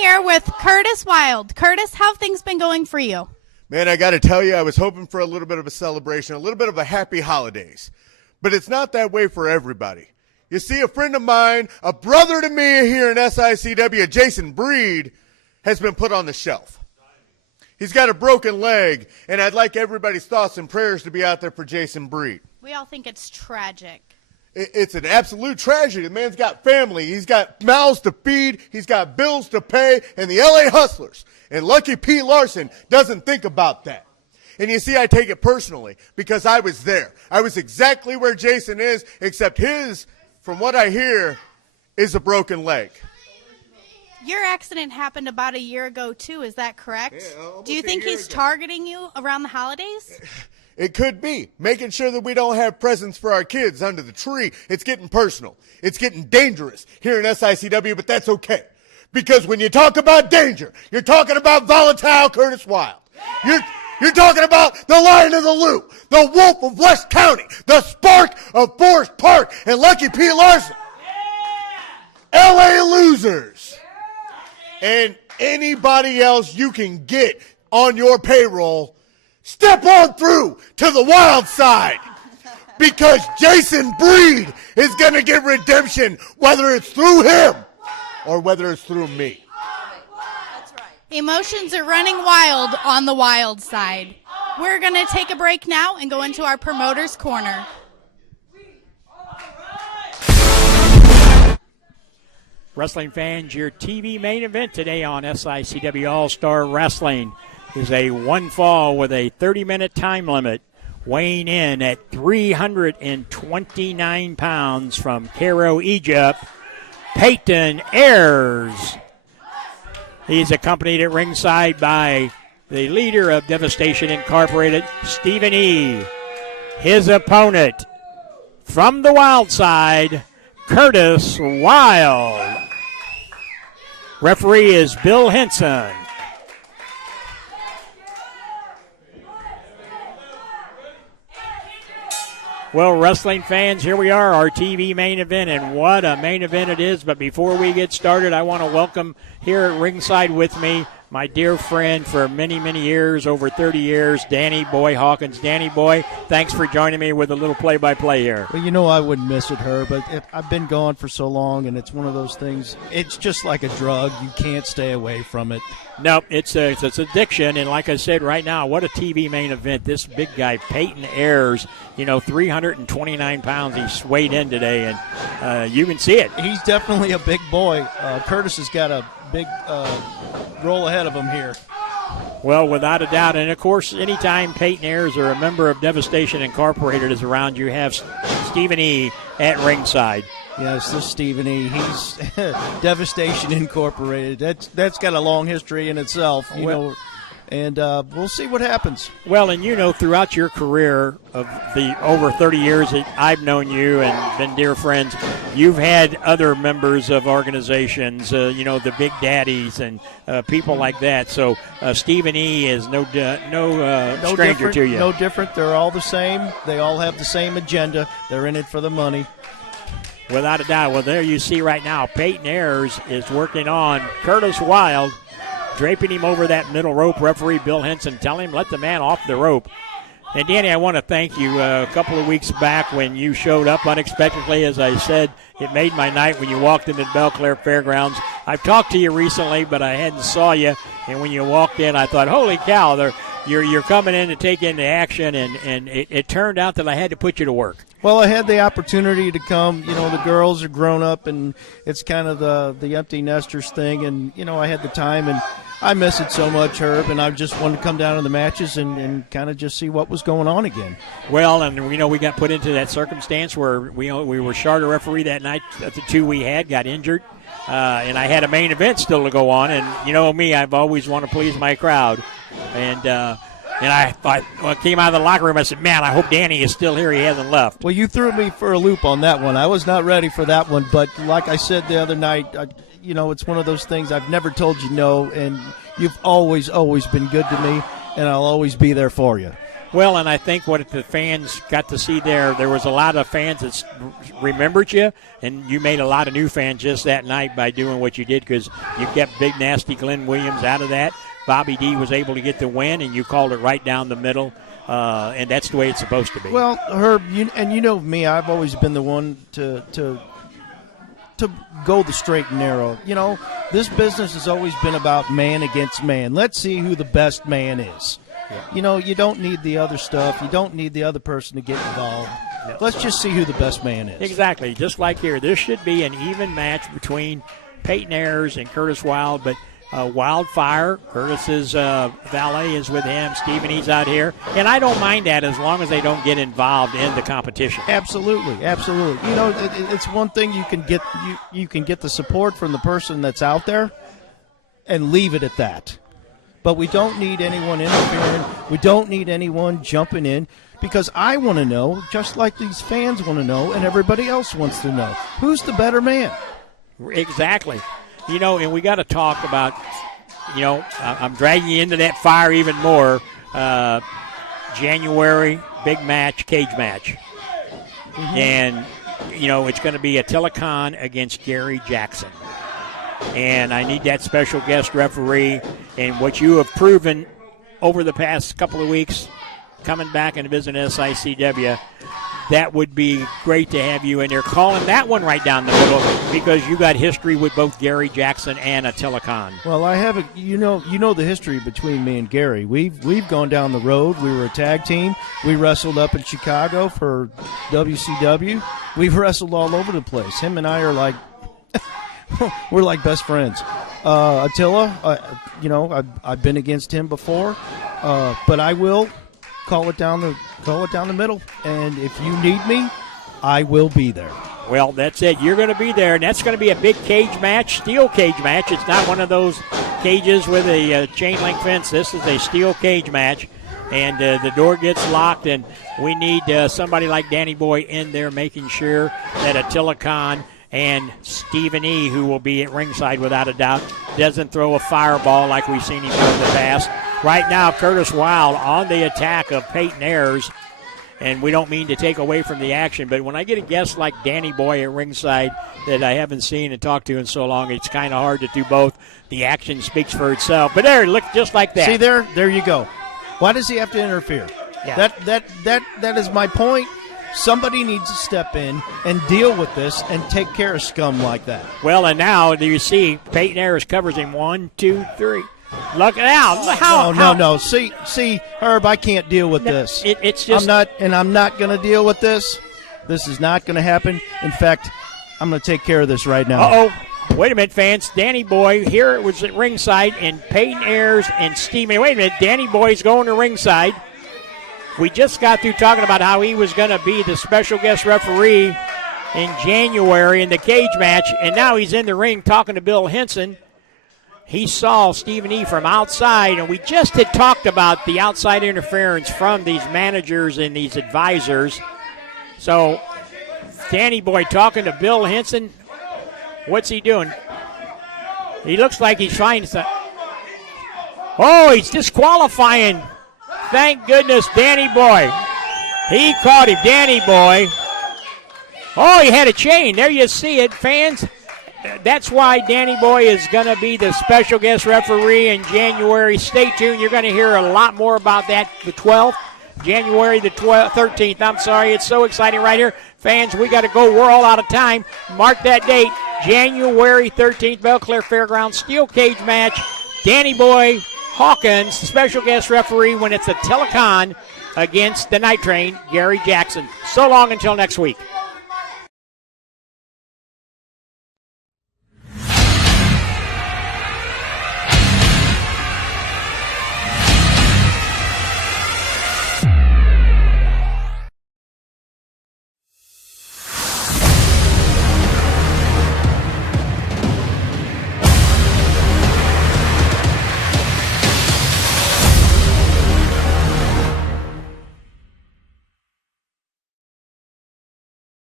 here with Curtis Wylde. Curtis, how have things been going for you? Man, I got to tell you, I was hoping for a little bit of a celebration, a little bit of a happy holidays. But it's not that way for everybody. You see, a friend of mine, a brother to me here in SICW, Jason Breed, has been put on the shelf. He's got a broken leg, and I'd like everybody's thoughts and prayers to be out there for Jason Breed. We all think it's tragic. It's an absolute tragedy. The man's got family. He's got mouths to feed. He's got bills to pay. And the LA Hustlers and Lucky P. Larson doesn't think about that. And you see, I take it personally because I was there. I was exactly where Jason is, except his, from what I hear, is a broken leg. Your accident happened about a year ago, too. Is that correct? Yeah, Do you think he's targeting you around the holidays? It could be. Making sure that we don't have presents for our kids under the tree. It's getting personal. It's getting dangerous here in SICW, but that's okay. Because when you talk about danger, you're talking about volatile Curtis Wylde. You're talking about the Lion of the Loop, the Wolf of West County, the Spark of Forest Park, and Lucky P. Larson. LA losers. And anybody else you can get on your payroll, step on through to the wild side because Jason Breed is going to get redemption, whether it's through him or whether it's through me. That's right. Emotions are running wild on the wild side. We're going to take a break now and go into our Promoter's Corner. Wrestling fans, your TV main event today on SICW All-Star Wrestling is a one fall with a 30-minute time limit, weighing in at 329 pounds from Cairo, Egypt, Payton Ayres. He's accompanied at ringside by the leader of Devastation Incorporated, Stephen E. His opponent from the wild side, Curtis Wylde. Referee is Bill Henson. Well, wrestling fans, here we are, our TV main event, and what a main event it is. But before we get started, I want to welcome here at ringside with me my dear friend for many, many years, over 30 years, Danny Boy Hawkins. Danny Boy, thanks for joining me with a little play-by-play here. Well, you know I wouldn't miss it, Herb, but I've been gone for so long, and it's one of those things. It's just like a drug. You can't stay away from it. No, it's addiction, and like I said, right now, what a TV main event. This big guy, Payton Ayres, 329 pounds. He swayed in today, and you can see it. He's definitely a big boy. Curtis has got a big roll ahead of him here. Well, without a doubt. And, of course, anytime Payton Ayres or a member of Devastation Incorporated is around, you have Stephen E. at ringside. Yes, this Stephen E. He's Devastation Incorporated. That's got a long history in itself, you know. And we'll see what happens. Well, and throughout your career of the over 30 years that I've known you and been dear friends, you've had other members of organizations, the Big Daddies and people like that. So Stephen E. is no stranger to you. No different. They're all the same. They all have the same agenda. They're in it for the money. Without a doubt. Well, there you see right now, Payton Ayres is working on Curtis Wylde, draping him over that middle rope. Referee Bill Henson telling him, let the man off the rope. And, Danny, I want to thank you. A couple of weeks back when you showed up unexpectedly, as I said, it made my night when you walked into the Belle Claire Fairgrounds. I've talked to you recently, but I hadn't saw you. And when you walked in, I thought, holy cow, you're coming in to take into action. And it turned out that I had to put you to work. Well, I had the opportunity to come. The girls are grown up, and it's kind of the empty nesters thing. And, I had the time, and I miss it so much, Herb, and I just wanted to come down to the matches and kind of just see what was going on again. Well, and we got put into that circumstance where we were short a referee that night. The two we had got injured, and I had a main event still to go on. And me, I've always wanted to please my crowd. And I thought, when I came out of the locker room, I said, man, I hope Danny is still here. He hasn't left. Well, you threw me for a loop on that one. I was not ready for that one. But like I said the other night, it's one of those things I've never told you no, and you've always been good to me, and I'll always be there for you. Well, and I think what the fans got to see there was a lot of fans that remembered you, and you made a lot of new fans just that night by doing what you did, because you kept big, nasty Glenn Williams out of that. Bobby D was able to get the win, and you called it right down the middle, and that's the way it's supposed to be. Well, Herb, you know me, I've always been the one to go the straight and narrow. You know, this business has always been about man against man. Let's see who the best man is. Yeah. You know, you don't need the other stuff. You don't need the other person to get involved. Yeah. Let's just see who the best man is. Exactly. Just like here, this should be an even match between Payton Ayres and Curtis Wylde, but Wildfire, Curtis's valet is with him. Stephen, he's out here. And I don't mind that as long as they don't get involved in the competition. Absolutely, absolutely. You know, it's one thing you can get you can get the support from the person that's out there and leave it at that. But we don't need anyone interfering. We don't need anyone jumping in, because I want to know, just like these fans want to know, and everybody else wants to know, who's the better man? Exactly. You know, and we got to talk about, you know, I'm dragging you into that fire even more. January, big match, cage match. Mm-hmm. And, you know, it's going to be Attila Khan against Gary Jackson. And I need that special guest referee. And what you have proven over the past couple of weeks, coming back and visiting SICW, that would be great to have you in there calling that one right down the middle, because you got history with both Gary Jackson and Attila Khan. Well, I have you know the history between me and Gary. We've gone down the road. We were a tag team. We wrestled up in Chicago for WCW. We've wrestled all over the place. Him and I are like we're like best friends. Attila, you know, I've been against him before, but I will call it down the middle, and if you need me, I will be there. Well, that's it. You're going to be there, and that's going to be a big cage match, steel cage match. It's not one of those cages with a chain link fence. This is a steel cage match, and the door gets locked, and we need somebody like Danny Boy in there making sure that Attila Khan and Stephen E., who will be at ringside without a doubt, doesn't throw a fireball like we've seen him do in the past. Right now, Curtis Wylde on the attack of Payton Ayres, and we don't mean to take away from the action, but when I get a guest like Danny Boy at ringside that I haven't seen and talked to in so long, it's kind of hard to do both. The action speaks for itself. But there, look, just like that. See there you go. Why does he have to interfere? Yeah. That is my point. Somebody needs to step in and deal with this and take care of scum like that. Well, and now do you see Payton Ayres covers him 1, 2, 3. Look out! No. See, Herb, I can't deal with this. It's just I'm not going to deal with this. This is not going to happen. In fact, I'm going to take care of this right now. Uh-oh. Wait a minute, fans. Danny Boy here it was at ringside, and Payton Ayres and Stephen. Wait a minute. Danny Boy's going to ringside. We just got through talking about how he was going to be the special guest referee in January in the cage match, and now he's in the ring talking to Bill Henson. He saw Stephen E. from outside, and we just had talked about the outside interference from these managers and these advisors. So, Danny Boy talking to Bill Henson. What's he doing? He looks like he's trying to... Oh, he's disqualifying. Thank goodness, Danny Boy. He caught him, Danny Boy. Oh, he had a chain. There you see it, fans. That's why Danny Boy is going to be the special guest referee in January. Stay tuned. You're going to hear a lot more about that the 12th. January the 13th. I'm sorry. It's so exciting right here. Fans, we got to go. We're all out of time. Mark that date. January 13th, Belclair Fairgrounds steel cage match. Danny Boy Hawkins, special guest referee when it's a Attila Khan against the Night Train, Gary Jackson. So long until next week.